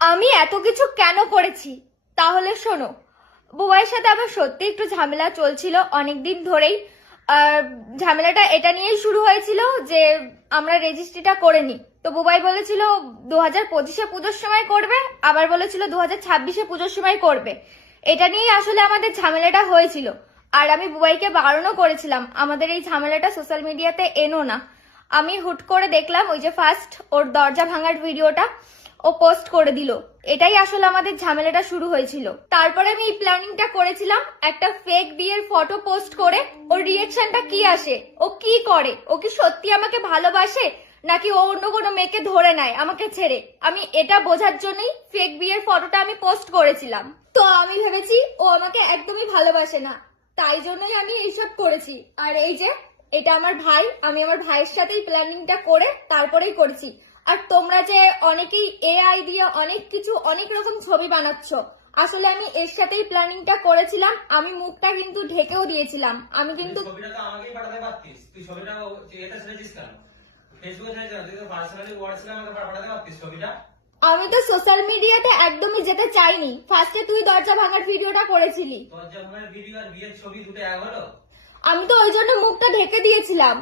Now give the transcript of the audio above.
আমি এত কিছু কেন করেছি তাহলে শোনো। বুবাইয়ের সাথে আমার সত্যি একটু ঝামেলা চলছিল অনেকদিন ধরেই। আর ঝামেলাটা এটা নিয়েই শুরু হয়েছিল যে আমরা রেজিস্ট্রিটা করে নিই। তো বুবাই বলেছিল 2025-এ পুজোর সময় করবে, আবার বলেছিল 2026-এ পুজোর সময় করবে। এটা নিয়েই আসলে আমাদের ঝামেলাটা হয়েছিল। আর আমি বুবাইকে বারণও করেছিলাম আমাদের এই ঝামেলাটা সোশ্যাল মিডিয়াতে এনো না। আমি হুট করে দেখলাম ওই যে ফার্স্ট ওর দরজা ভাঙার ভিডিওটা ও পোস্ট করে দিল। এটাই আসলে আমাদের ঝামেলাটা শুরু হয়েছিল। তারপরে আমি এই প্ল্যানিংটা করেছিলাম একটা ফেক বিয়ের ফটো পোস্ট করে ওর রিয়েকশনটা কি আসে, ও কি করে, ও কি সত্যি আমাকে ভালোবাসে নাকি ও অন্য কোনো মেয়েকে ধরে নেয় আমাকে ছেড়ে। আমি এটা বোঝার জন্যই ফেক বিয়ের ফটোটা আমি পোস্ট করেছিলাম। তো আমি ভেবেছি ও আমাকে একদমই ভালোবাসে না, তাই জন্যই আমি এইসব করেছি। আর এই যে এটা আমার ভাই, আমি আমার ভাইয়ের সাথেই প্ল্যানিংটা করে তারপরেই করেছি। আর তোমরা যে অনেকেই এআই দিয়ে অনেক কিছু অনেক রকম ছবি বানাচ্ছ, আসলে আমি এর সাথেই প্ল্যানিংটা করেছিলাম। আমি মুখটা কিন্তু ঢেকেও দিয়েছিলাম। আমি কিন্তু ছবিটা তো আমাকেই পাঠাতে পারতিস, তুই ছবিটা এটা ছেড়েছিস কেন? ফেসবুকে ছেড়েছিস না, তুই তো পার্সোনালি হোয়াটসঅ্যাপে আমাকে পাঠাতে পারতিস ছবিটা। আমি তো সোশ্যাল মিডিয়াতে একদমই যেতে চাইনি। ফার্স্টে তুই দরজা ভাঙার ভিডিওটা করেছিলি। তোর যখন ভিডিও আর বিয়ের ছবি দুটো এক হলো। আমি তো ওই জন্য মুখটা ঢেকে দিয়েছিলাম।